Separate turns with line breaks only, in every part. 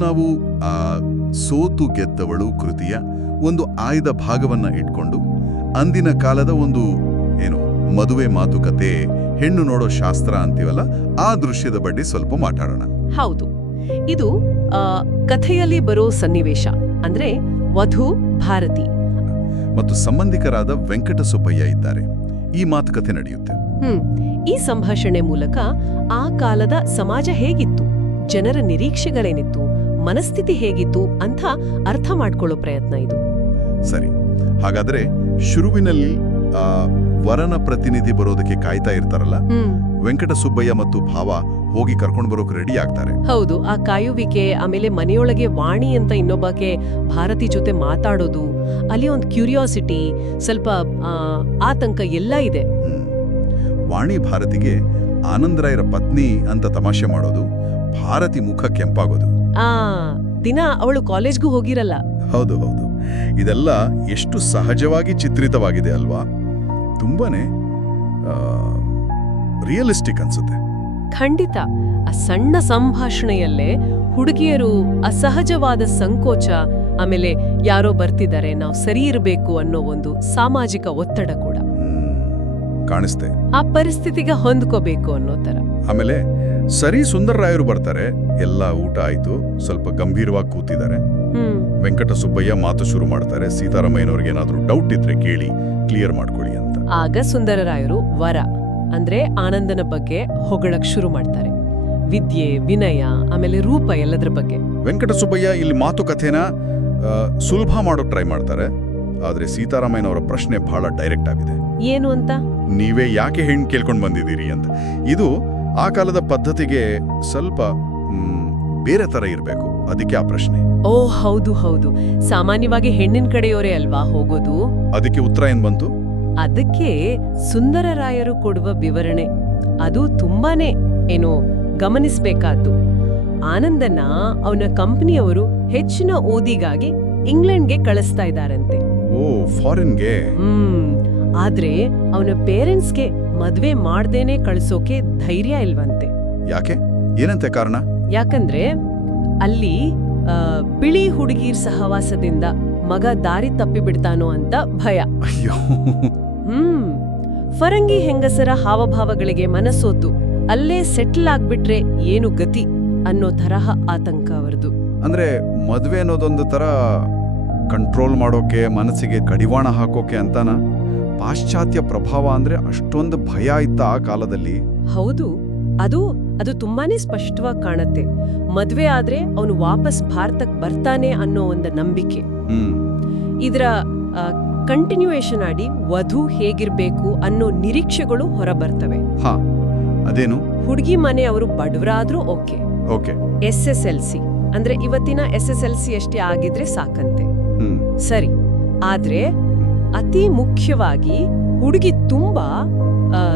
ನಾವು ಆ ಸೋತು ಗೆದ್ದವಳು ಕೃತಿಯ ಒಂದು ಆಯ್ದ ಭಾಗವನ್ನ ಇಟ್ಕೊಂಡು ಅಂದಿನ ಕಾಲದ ಒಂದು ಏನು ಮದುವೆ ಮಾತುಕತೆ ಹೆಣ್ಣು ನೋಡೋ ಶಾಸ್ತ್ರ ಅಂತೀವಲ್ಲ ಆ ದೃಶ್ಯದ ಬಗ್ಗೆ ಸ್ವಲ್ಪ ಮಾತಾಡೋಣ.
ಹೌದು. ಇದು ಕಥೆಯಲ್ಲಿ ಬರೋ ಸನ್ನಿವೇಶ. ಅಂದ್ರೆ ವಧು ಭಾರತಿ.
ಮತ್ತು ಸಂಬಂಧಿಕರಾದ ವೆಂಕಟ ಸುಬ್ಬಯ್ಯ ಇದ್ದಾರೆ. ಈ ಮಾತುಕತೆ ನಡೆಯುತ್ತೆ.
ಹ್ಮ್. ಈ ಸಂಭಾಷಣೆ ಮೂಲಕ ಆ ಕಾಲದ ಸಮಾಜ ಹೇಗಿತ್ತು? ಜನರ ನಿರೀಕ್ಷೆಗಳೇನಿತ್ತು? ಮನಸ್ಥಿತಿ ಹೇಗಿತ್ತು ಅಂತ ಅರ್ಥ ಮಾಡ್ಕೊಳ್ಳೋ ಪ್ರಯತ್ನ ಇದು.
ಸರಿ. ಹಾಗಾದ್ರೆ ಶುರುವಿನಲ್ಲಿ ವರನ ಪ್ರತಿನಿಧಿ ಬರೋದಕ್ಕೆ ಕಾಯ್ತಾ ಇರ್ತಾರಲ್ಲ? ವೆಂಕಟ ಸುಬ್ಬಯ್ಯ ಮತ್ತು ಭಾವ ಹೋಗಿ ಕರ್ಕೊಂಡು ಬರೋಕೆ ರೆಡಿ ಆಗ್ತಾರೆ.
ಹೌದು ಆ ಕಾಯುವಿಕೆ ಆಮೇಲೆ ಮನೆಯೊಳಗೆ ವಾಣಿ ಅಂತ ಇನ್ನೊಬ್ಬಕ್ಕೆ ಭಾರತಿ ಜೊತೆ ಮಾತಾಡೋದು ಅಲ್ಲಿ ಒಂದು ಕ್ಯೂರಿಯಾಸಿಟಿ ಸ್ವಲ್ಪ ಆತಂಕ ಎಲ್ಲ ಇದೆ.
ವಾಣಿ ಭಾರತಿಗೆ ಆನಂದರಾಯರ ಪತ್ನಿ ಅಂತ ತಮಾಷೆ ಮಾಡೋದು ಭಾರತಿ ಮುಖ ಕೆಂಪಾಗೋದು.
ಆ ದಿನ ಅವಳು ಕಾಲೇಜ್ಗೂ ಹೋಗಿರಲ್ಲ.
ಹೌದು ಹೌದು. ಇದೆಲ್ಲ ಎಷ್ಟು ಸಹಜವಾಗಿ ಚಿತ್ರಿತವಾಗಿದೆ ಅಲ್ವಾ? ತುಂಬಾನೇ ರಿಯಲಿಸ್ಟಿಕ್ ಅನ್ಸುತ್ತೆ.
ಖಂಡಿತ. ಆ ಸಣ್ಣ ಸಂಭಾಷಣೆಯಲ್ಲೇ ಹುಡುಗಿಯರು ಅಸಹಜವಾದ ಸಂಕೋಚ ಆಮೇಲೆ ಯಾರೋ ಬರ್ತಿದ್ದಾರೆ ನಾವು ಸರಿ ಇರಬೇಕು ಅನ್ನೋ ಒಂದು ಸಾಮಾಜಿಕ ಒತ್ತಡ ಕೂಡ.
ಕಾಣಿಸ್ತೆ.
ಆ ಪರಿಸ್ಥಿತಿಗೆ ಹೊಂದ್ಕೋಬೇಕು ಅನ್ನೋ ತರ
ಆಮೇಲೆ ಸರಿ ಸುಂದರರಾಯರು ಬರ್ತಾರೆ ಎಲ್ಲ ಊಟ ಆಯ್ತು ಸ್ವಲ್ಪ ಗಂಭೀರವಾಗಿ ಕೂತಿದ್ದಾರೆ. ವೆಂಕಟ ಸುಬ್ಬಯ್ಯ ಮಾತು ಶುರು ಮಾಡ್ತಾರೆ ಸೀತಾರಾಮಯ್ಯನವ್ರಿಗೆ ಏನಾದ್ರೂ ಡೌಟ್ ಇದ್ರೆ ಕೇಳಿ ಕ್ಲಿಯರ್ ಮಾಡ್ಕೊಳ್ಳಿ ಅಂತ.
ಆಗ ಸುಂದರರಾಯರು ವರ ಅಂದ್ರೆ ಆನಂದನ ಬಗ್ಗೆ ಹೊಗಳಕ್ ಶುರು ಮಾಡ್ತಾರೆ. ವಿದ್ಯೆ ವಿನಯ ಆಮೇಲೆ ರೂಪ ಎಲ್ಲದರ ಬಗ್ಗೆ.
ವೆಂಕಟ ಸುಬ್ಬಯ್ಯ ಇಲ್ಲಿ ಮಾತುಕತೆನ ಸುಲಭ ಮಾಡೋಕ್ ಟ್ರೈ ಮಾಡ್ತಾರೆ. ಆದ್ರೆ ಸೀತಾರಾಮಯ್ಯನವರ ಪ್ರಶ್ನೆ ಬಹಳ ಡೈರೆಕ್ಟ್ ಆಗಿದೆ.
ಏನು ಅಂತ?
ನೀವೇ ಯಾಕೆ ಹೆಣ್ಣು ಕೇಳ್ಕೊಂಡು ಬಂದಿದ್ದೀರಿ ಅಂತ. ಇದು ಆ ಕಾಲದ ಪದ್ಧತಿಗೆ ಸ್ವಲ್ಪ ಬೇರೆ ತರ ಇರಬೇಕು. ಅದಕ್ಕೆ ಆ ಪ್ರಶ್ನೆ.
ಓ ಹೌದು ಹೌದು. ಸಾಮಾನ್ಯವಾಗಿ ಹೆಣ್ಣಿನ ಕಡೆಯವರೇ ಅಲ್ವಾ ಹೋಗೋದು?
ಅದಕ್ಕೆ ಉತ್ತರ ಏನ್ ಬಂತು?
ಅದಕ್ಕೆ ಸುಂದರರಾಯರು ಕೊಡುವ ವಿವರಣೆ. ಅದು ತುಂಬಾನೇ ಏನು ಗಮನಿಸಬೇಕಾದ್ದು. ಆನಂದನ ಅವನ ಕಂಪನಿಯವರು ಹೆಚ್ಚಿನ ಓದಿಗಾಗಿ ಇಂಗ್ಲೆಂಡ್ಗೆ ಕಳಿಸ್ತಾ ಇದ್ದಾರಂತೆ.
ಓ ಫಾರಿನ್ಗೆ
ಹ್ಮ್. ಆದ್ರೆ ಅವನ ಪೇರೆಂಟ್ಸ್ಗೆ ಮದ್ವೆ ಮಾಡ್ದೇನೆ ಕಳಿಸೋಕೆ ಧೈರ್ಯ ಇಲ್ವಂತೆ.
ಯಾಕೆ? ಏನಂತೆ ಕಾರಣ?
ಯಾಕಂದ್ರೆ ಅಲ್ಲಿ ಆ, ಬಿಳಿ ಹುಡುಗಿರ್ ಸಹವಾಸದಿಂದ ಮಗ ದಾರಿ ತಪ್ಪಿ ಬಿಡ್ತಾನೋ ಅಂತ ಭಯ.
ಅಯ್ಯೋ.
ಹ್ಮ್. ಫರಂಗಿ ಹೆಂಗಸರ ಹಾವಭಾವಗಳಿಗೆ ಮನಸೋತು ಅಲ್ಲೇ ಸೆಟ್ಲ್ ಆಗ್ಬಿಟ್ರೆ ಏನು ಗತಿ ಅನ್ನೋ ತರಹ ಆತಂಕ ಅವರದು.
ಅಂದ್ರೆ ಮದ್ವೆ ಅನ್ನೋದೊಂದು ತರ ಕಂಟ್ರೋಲ್ ಮಾಡೋಕೆ ಮನಸ್ಸಿಗೆ ಕಡಿವಾಣ ಹಾಕೋಕೆ ಅಂತಾನ ಪಾಶ್ಚಾತ್ಯ ಪ್ರಭಾವ ಅಂದ್ರೆ ಅಷ್ಟೊಂದು ಭಯ ಇತ್ತ ಆ ಕಾಲದಲ್ಲಿ.
ಹೌದು ಅದು ಅದು ತುಂಬಾನೇ ಸ್ಪಷ್ಟವಾಗಿ ಕಾಣತ್ತೆ. ಮದ್ವೆ ಆದ್ರೆ ಅವನು ವಾಪಸ್ ಭಾರತಕ್ಕೆ ಬರ್ತಾನೆ ಅನ್ನೋ ಒಂದು ನಂಬಿಕೆ. ಇದರ ಕಂಟಿನ್ಯೂಯೇಷನ್ ಆಡಿ ವಧು ಹೇಗಿರ್ಬೇಕು ಅನ್ನೋ ನಿರೀಕ್ಷೆಗಳು ಹೊರಬರ್ತವೆ.
ಹಾ ಅದೇನು?
ಹುಡುಗಿ ಮನೆ ಅವರು ಬಡವರಾದ್ರೂ okay.
Okay.
S S L C ಅಂದ್ರೆ ಇವತ್ತಿನ ಎಸ್ ಎಸ್ ಎಲ್ ಸಿ ಅಷ್ಟೇ ಆಗಿದ್ರೆ ಸಾಕಂತೆ. ಸರಿ. ಆದ್ರೆ ಅತಿ ಮುಖ್ಯವಾಗಿ ಹುಡುಗಿ ತುಂಬಾ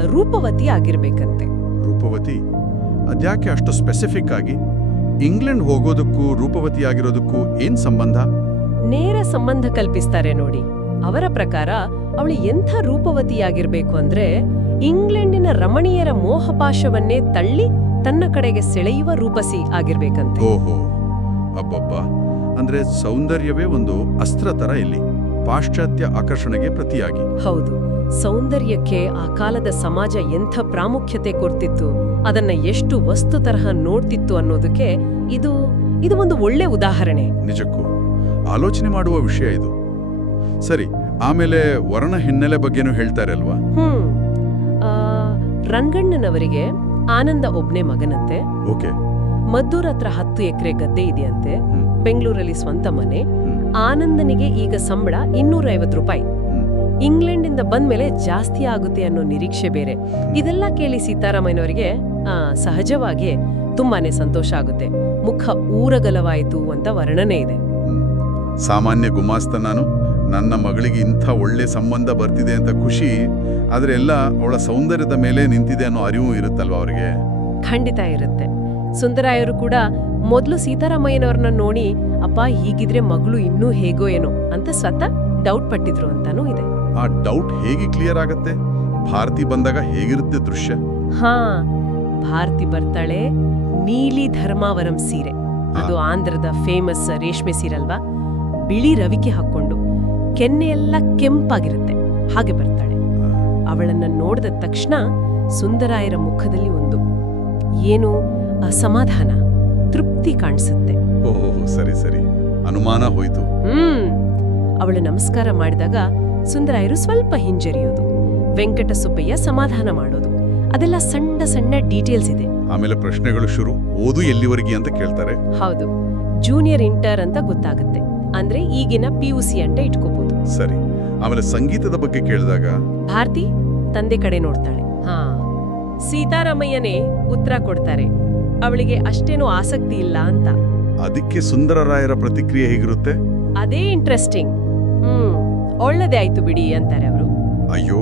ರೂಪವತಿ ಆಗಿರ್ಬೇಕಂತೆ.
ರೂಪವತಿ? ಅದ್ಯಾಕೆ ಅಷ್ಟು ಸ್ಪೆಸಿಫಿಕ್ ಆಗಿ? ಇಂಗ್ಲೆಂಡ್ ಹೋಗೋದಕ್ಕೂ ರೂಪವತಿ ಆಗಿರೋದಕ್ಕೂ ಏನ್ ಸಂಬಂಧ?
ನೇರ ಸಂಬಂಧ ಕಲ್ಪಿಸ್ತಾರೆ ನೋಡಿ. ಅವರ ಪ್ರಕಾರ ಅವಳು ಎಂಥ ರೂಪವತಿಯಾಗಿರ್ಬೇಕು ಅಂದ್ರೆ ಇಂಗ್ಲೆಂಡಿನ ರಮಣೀಯರ ಮೋಹಪಾಶವನ್ನೇ ತಳ್ಳಿ ತನ್ನ ಕಡೆಗೆ ಸೆಳೆಯುವ ರೂಪಸಿ ಆಗಿರ್ಬೇಕಂತೆ.
ಓಹೋ. ಅಬ್ಬಬ್ಬ. ಅಂದ್ರೆ ಸೌಂದರ್ಯವೇ ಒಂದು ಅಸ್ತ್ರ ತರ ಇಲ್ಲಿ. ಪಾಶ್ಚಾತ್ಯ ಆಕರ್ಷಣೆಗೆ ಪ್ರತಿಯಾಗಿ.
ಹೌದು. ಸೌಂದರ್ಯಕ್ಕೆ ಆ ಕಾಲದ ಸಮಾಜ ಎಂಥ ಪ್ರಾಮುಖ್ಯತೆ ಕೊಡ್ತಿತ್ತು ಅದನ್ನ ಎಷ್ಟು ವಸ್ತು ತರಹ ನೋಡ್ತಿತ್ತು ಅನ್ನೋದಕ್ಕೆ ಇದು ಇದು ಒಂದು ಒಳ್ಳೆ ಉದಾಹರಣೆ.
ನಿಜಕ್ಕೂ. ಆಲೋಚನೆ ಮಾಡುವ ವಿಷಯ ಇದು. ಸರಿ ಆಮೇಲೆ ವರ್ಣ ಹಿನ್ನೆಲೆ ಬಗ್ಗೆನೂ ಹೇಳ್ತಾರೆ ಅಲ್ವಾ?
ಹ್ಮ್. ಆ, ರಂಗಣ್ಣನವರಿಗೆ ಆನಂದ ಒಬ್ನೇ ಮಗನಂತೆ.
ಓಕೆ.
ಮದ್ದೂರ್ ಹತ್ರ ಹತ್ತು ಎಕರೆ ಗದ್ದೆ ಇದೆಯಂತೆ. ಬೆಂಗಳೂರಲ್ಲಿ ಸ್ವಂತ ಮನೆ. ಆನಂದನಿಗೆ ಈಗ ಸಂಬಳ ಇನ್ನೂರ ಐವತ್ತು ರೂಪಾಯಿ.
ಇಂದ
ಇಂಗ್ಲೆಂಡಿಂದ ಬಂದ್ಮೇಲೆ ಜಾಸ್ತಿ ಆಗುತ್ತೆ ಅನ್ನೋ ನಿರೀಕ್ಷೆ ಬೇರೆ. ಇದೆಲ್ಲ ಕೇಳಿ ಸೀತಾರಾಮಯ್ಯನವರಿಗೆ ಆ, ಸಹಜವಾಗಿ ತುಂಬಾನೇ ಸಂತೋಷ ಆಗುತ್ತೆ. ಮುಖ ಊರಗಲವಾಯಿತು ಅಂತ ವರ್ಣನೆ ಇದೆ.
ಸಾಮಾನ್ಯ ಗುಮಾಸ್ತ ನಾನು. ನನ್ನ ಮಗಳಿಗೆ ಇಂಥ ಒಳ್ಳೆ ಸಂಬಂಧ ಬರ್ತಿದೆ ಅಂತ ಖುಷಿ ಆದ್ರೆ ಎಲ್ಲ ಅವಳ ಸೌಂದರ್ಯದ ಮೇಲೆ ನಿಂತಿದೆ ಅನ್ನೋ ಅರಿವು ಇರುತ್ತಲ್ವಾ ಅವರಿಗೆ?
ಖಂಡಿತ ಇರುತ್ತೆ. ಸುಂದರಾಯರು ಕೂಡ ಮೊದಲು ಸೀತಾರಾಮಯ್ಯನವ್ರನ್ನ ನೋಡಿ ಅಪ್ಪ ಹೀಗಿದ್ರೆ ಮಗಳು ಇನ್ನೂ ಹೇಗೋ ಏನೋ ಅಂತ ಸ್ವತಃ ಡೌಟ್ ಪಟ್ಟಿದ್ರು ಅಂತಾನೂ ಇದೆ.
ಆ ಡೌಟ್ ಹೇಗೆ ಕ್ಲಿಯರ್ ಆಗುತ್ತೆ? ಭಾರತಿ ಬಂದಾಗ ಹೇಗಿರುತ್ತೆ ದೃಶ್ಯ?
ಹಾ ಭಾರತಿ ಬರ್ತಾಳೆ ನೀಲಿ ಧರ್ಮಾವರಂ ಸೀರೆ. ಅದು ಆಂಧ್ರದ ಫೇಮಸ್ ರೇಷ್ಮೆ ಸೀರಲ್ವಾ? ಬಿಳಿ ರವಿಕೆ ಹಾಕೊಂಡು ಕೆನ್ನೆ ಎಲ್ಲ ಕೆಂಪಾಗಿರುತ್ತೆ. ಹಾಗೆ ಬರ್ತಾಳೆ. ಅವಳನ್ನ ನೋಡಿದ ತಕ್ಷಣ ಸುಂದರಾಯರ ಮುಖದಲ್ಲಿ ಒಂದು ಏನು ಅಸಮಾಧಾನ ತೃಪ್ತಿ ಕಾಣಿಸುತ್ತೆ.
ಓಹೋ ಸರಿ ಸರಿ. ಅನುಮಾನ ಹೋಯ್ತು.
ಹ್ಮ್. ಅವಳು ನಮಸ್ಕಾರ ಮಾಡಿದಾಗ ಸುಂದರಾಯರು ಸ್ವಲ್ಪ ಹಿಂಜರಿಯೋದು. ವೆಂಕಟಸುಬ್ಬಯ್ಯ ಸಮಾಧಾನ ಮಾಡೋದು. ಅದೆಲ್ಲ ಸಣ್ಣ ಸಣ್ಣ ಡೀಟೇಲ್ಸ್ ಇದೆ.
ಆಮೇಲೆ ಪ್ರಶ್ನೆಗಳು ಶುರು. ಓದು ಎಲ್ಲಿವರೆಗೆ ಅಂತ ಕೇಳ್ತಾರೆ.
ಹೌದು. ಜೂನಿಯರ್ ಇಂಟರ್ ಅಂತ ಗೊತ್ತಾಗುತ್ತೆ. ಅಂದ್ರೆ ಈಗಿನ ಪಿ ಯು ಸಿ ಅಂತ ಇಟ್ಕೋಬಹುದು
ಸರಿ. ಆಮೇಲೆ ಸಂಗೀತದ ಬಗ್ಗೆ ಕೇಳಿದಾಗ?
ಭಾರತಿ ತಂದೆ ಕಡೆ ನೋಡ್ತಾಳೆ. ಹಾ. ಸೀತಾರಾಮಯ್ಯನೇ ಉತ್ತರ ಕೊಡ್ತಾರೆ. ಅವಳಿಗೆ ಅಷ್ಟೇನೂ ಆಸಕ್ತಿ ಇಲ್ಲ ಅಂತ.
ಅದಕ್ಕೆ ಸುಂದರರಾಯರ ಪ್ರತಿಕ್ರಿಯೆ ಹೇಗಿರುತ್ತೆ?
ಅದೇ ಇಂಟ್ರೆಸ್ಟಿಂಗ್ ಹ್ಮ್ ಒಳ್ಳೆದೇ ಆಯ್ತು ಬಿಡಿ ಅಂತಾರೆ ಅವರು.
ಅಯ್ಯೋ.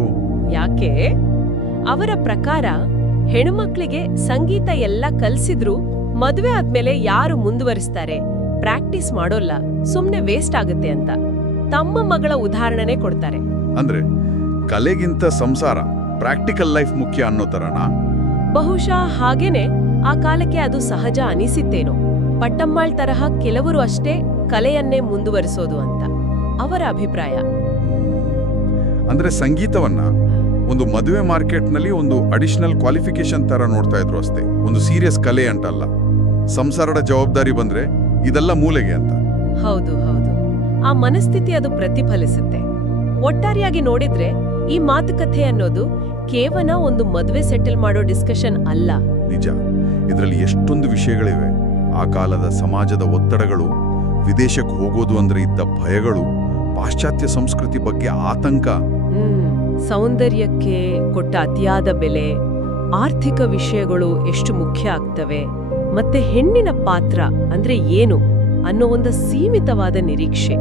ಯಾಕೆ? ಅವರ ಪ್ರಕಾರ ಹೆಣ್ಮಕ್ಳಿಗೆ ಸಂಗೀತ ಎಲ್ಲ ಕಲ್ಸಿದ್ರು ಮದುವೆ ಆದ್ಮೇಲೆ ಯಾರು ಮುಂದುವರಿಸ್ತಾರೆ? ಪ್ರಾಕ್ಟೀಸ್ ಮಾಡೋಲ್ಲ ಸುಮ್ನೆ ವೇಸ್ಟ್ ಆಗುತ್ತೆ ಅಂತ. ತಮ್ಮ ಮಗಳ ಉದಾಹರಣೆ ಕೊಡ್ತಾರೆ.
ಅಂದ್ರೆ ಕಲೆಗಿಂತ ಸಂಸಾರ ಪ್ರಾಕ್ಟಿಕಲ್ ಲೈಫ್ ಮುಖ್ಯ ಅನ್ನೋ ತರನಾ?
ಬಹುಶಃ ಹಾಗೇನೆ ಆ ಕಾಲಕ್ಕೆ ಅದು ಸಹಜ ಅನಿಸಿತ್ತೇನೋ. ಪಟ್ಟಮ್ಮಾಳ್ ತರಹ ಕೆಲವರು ಅಷ್ಟೇ ಕಲೆಯನ್ನೇ ಮುಂದುವರಿಸೋದು ಅಂತ. ಅವರ ಅಭಿಪ್ರಾಯ?
ಅಂದ್ರೆ ಸಂಗೀತವನ್ನ ಒಂದು ಮದುವೆ ಮಾರ್ಕೆಟ್ನಲ್ಲಿ ಒಂದು ಅಡಿಷನಲ್ ಕ್ವಾಲಿಫಿಕೇಶನ್ ತರ ನೋಡ್ತಾ ಇದ್ರು ಅಷ್ಟೇ. ಒಂದು ಸೀರಿಯಸ್ ಕಲೆ ಅಂತಲ್ಲ. ಸಂಸಾರದ ಜವಾಬ್ದಾರಿ ಬಂದ್ರೆ ಇದೆಲ್ಲ ಮೂಲೆಗೆ ಅಂತ.
ಹೌದು ಹೌದು. ಆ ಮನಸ್ಥಿತಿ ಅದು ಪ್ರತಿಫಲಿಸುತ್ತೆ. ಒಟ್ಟಾರೆಯಾಗಿ ನೋಡಿದ್ರೆ ಈ ಮಾತುಕತೆ ಅನ್ನೋದು ಕೇವಲ ಒಂದು ಮದುವೆ ಸೆಟಲ್ ಮಾಡೋ ಡಿಸ್ಕಷನ್ ಅಲ್ಲ.
ನಿಜ. ಇದರಲ್ಲಿ ಎಷ್ಟೊಂದು ವಿಷಯಗಳಿವೆ. ಆ ಕಾಲದ ಸಮಾಜದ ಒತ್ತಡಗಳು ವಿದೇಶಕ್ಕೆ ಹೋಗೋದು ಅಂದ್ರೆ ಇದ್ದ ಭಯಗಳು ಪಾಶ್ಚಾತ್ಯ ಸಂಸ್ಕೃತಿ ಬಗ್ಗೆ ಆತಂಕ.
ಸೌಂದರ್ಯಕ್ಕೆ ಕೊಟ್ಟ ಅತಿಯಾದ ಬೆಲೆ ಆರ್ಥಿಕ ವಿಷಯಗಳು ಎಷ್ಟು ಮುಖ್ಯ ಆಗ್ತವೆ ಮತ್ತೆ ಹೆಣ್ಣಿನ ಪಾತ್ರ ಅಂದ್ರೆ ಏನು ಅನ್ನೋ ಒಂದು ಸೀಮಿತವಾದ ನಿರೀಕ್ಷೆ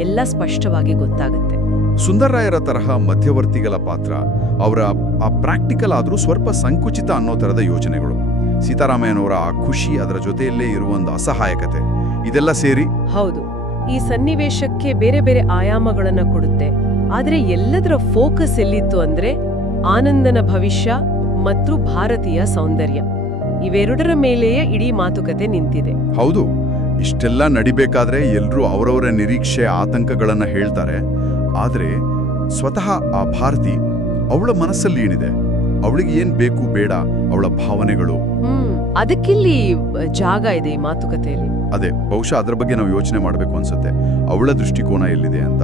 ಎಲ್ಲ ಸ್ಪಷ್ಟವಾಗಿ ಗೊತ್ತಾಗುತ್ತೆ.
ಸುಂದರರಾಯರ ತರಹ ಮಧ್ಯವರ್ತಿಗಳ ಪಾತ್ರ ಅವರ ಆ ಪ್ರಾಕ್ಟಿಕಲ್ ಆದರೂ ಸ್ವಲ್ಪ ಸಂಕುಚಿತ ಅನ್ನೋ ತರದ ಯೋಚನೆಗಳು ಸೀತಾರಾಮಯ್ಯನವರ ಆ ಖುಷಿ ಅದರ ಜೊತೆಯಲ್ಲೇ ಇರುವ ಒಂದು ಅಸಹಾಯಕತೆ. ಇದೆಲ್ಲ ಸೇರಿ
ಹೌದು ಈ ಸನ್ನಿವೇಶಕ್ಕೆ ಬೇರೆ ಬೇರೆ ಆಯಾಮಗಳನ್ನ ಕೊಡುತ್ತೆ. ಆದ್ರೆ ಎಲ್ಲದರ ಫೋಕಸ್ ಎಲ್ಲಿತ್ತು ಅಂದ್ರೆ ಆನಂದನ ಭವಿಷ್ಯ ಮತ್ತು ಭಾರತೀಯ ಸೌಂದರ್ಯ. ಇವೆರಡರ ಮೇಲೆಯೇ ಇಡೀ ಮಾತುಕತೆ ನಿಂತಿದೆ.
ಹೌದು ಇಷ್ಟೆಲ್ಲ ನಡಿಬೇಕಾದ್ರೆ ಎಲ್ರೂ ಅವರವರ ನಿರೀಕ್ಷೆ ಆತಂಕಗಳನ್ನ ಹೇಳ್ತಾರೆ. ಆದ್ರೆ ಸ್ವತಃ ಆ ಭಾರತಿ ಅವಳ ಮನಸ್ಸಲ್ಲಿ ಏನಿದೆ? ಅವಳಿಗೆ ಏನ್ ಬೇಕು ಬೇಡ ಅವಳ ಭಾವನೆಗಳು.
ಅದಕ್ಕಿಲ್ಲಿ ಜಾಗ ಇದೆ ಈ ಮಾತುಕತೆಯಲ್ಲಿ.
ಅದೇ ಬಹುಶಃ ಅದರ ಬಗ್ಗೆ ನಾವು ಯೋಚನೆ ಮಾಡಬೇಕು ಅನ್ಸುತ್ತೆ. ಅವಳ ದೃಷ್ಟಿಕೋನ ಎಲ್ಲಿದೆ ಅಂತ.